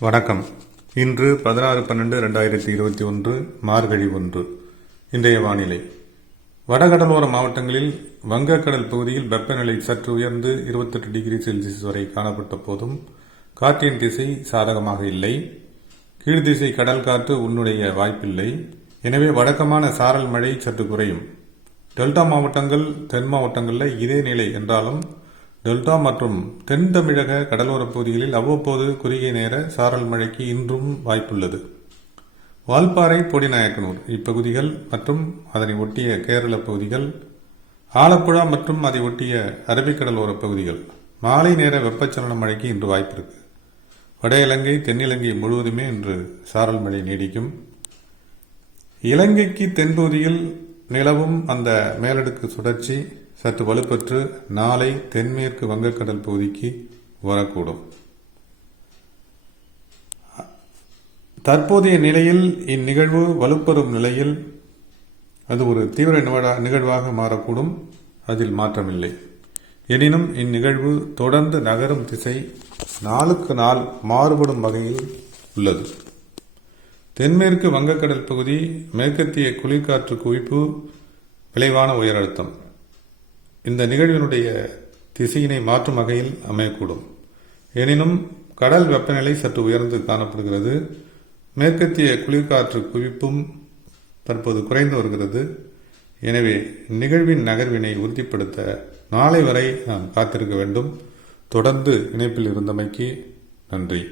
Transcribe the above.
வணக்கம். இன்று 16/12/2021 மார்கழி 1. இன்றைய வானிலை. வடகடலோர மாவட்டங்களில் வங்கக்கடல் பகுதியில் வெப்பநிலை சற்று உயர்ந்து 28 டிகிரி செல்சியஸ் வரை காணப்பட்ட போதும் காற்றின் திசை சாதகமாக இல்லை. கீழ்திசை கடல் காற்று உன்னுடைய வாய்ப்பில்லை. எனவே வழக்கமான சாரல் மழை சற்று குறையும். டெல்டா மாவட்டங்கள், தென் மாவட்டங்களில் இதே நிலை என்றாலும் டெல்டா மற்றும் தென் தமிழக கடலோரப் பகுதிகளில் அவ்வப்போது குறுகிய நேர சாரல் மழைக்கு இன்றும் வாய்ப்புள்ளது. வால்பாறை, பொடிநாயக்கனூர் இப்பகுதிகள் மற்றும் அதனை ஒட்டிய கேரள பகுதிகள், ஆலப்புழா மற்றும் அதை ஒட்டிய அரபிக்கடலோரப் பகுதிகள் மாலை நேர வெப்பச்சலன மழைக்கு இன்று வாய்ப்பிருக்கு. வட இலங்கை, தென்னிலங்கை முழுவதுமே இன்று சாரல் மழை நீடிக்கும். இலங்கைக்கு தென்பகுதியில் நிலவும் அந்த மேலடுக்கு சுழற்சி சற்று வலுப்பெற்று நாளை தென்மேற்கு வங்கக்கடல் பகுதிக்கு வரக்கூடும். தற்போதைய நிலையில் இந்நிகழ்வு வலுப்பெறும் நிலையில் அது ஒரு தீவிர நிகழ்வாக மாறக்கூடும். அதில் மாற்றமில்லை. எனினும் இந்நிகழ்வு தொடர்ந்து நகரும் திசை நாளுக்கு நாள் மாறுபடும் வகையில் உள்ளது. தென்மேற்கு வங்கக்கடல் பகுதி மேற்கத்திய குளிர்காற்று குவிப்பு, விளைவான உயரழுத்தம் இந்த நிகழ்வினுடைய திசையினை மாற்றும் வகையில் அமையக்கூடும். எனினும் கடல் வெப்பநிலை சற்று உயர்ந்து காணப்படுகிறது. மேற்கத்திய குளிர்காற்று குவிப்பும் தற்போது குறைந்து வருகிறது. எனவே நிகழ்வின் நகர்வினை உறுதிப்படுத்த நாளை வரை நாம் காத்திருக்க வேண்டும். தொடர்ந்து இணைப்பில் இருந்தமைக்கு நன்றி.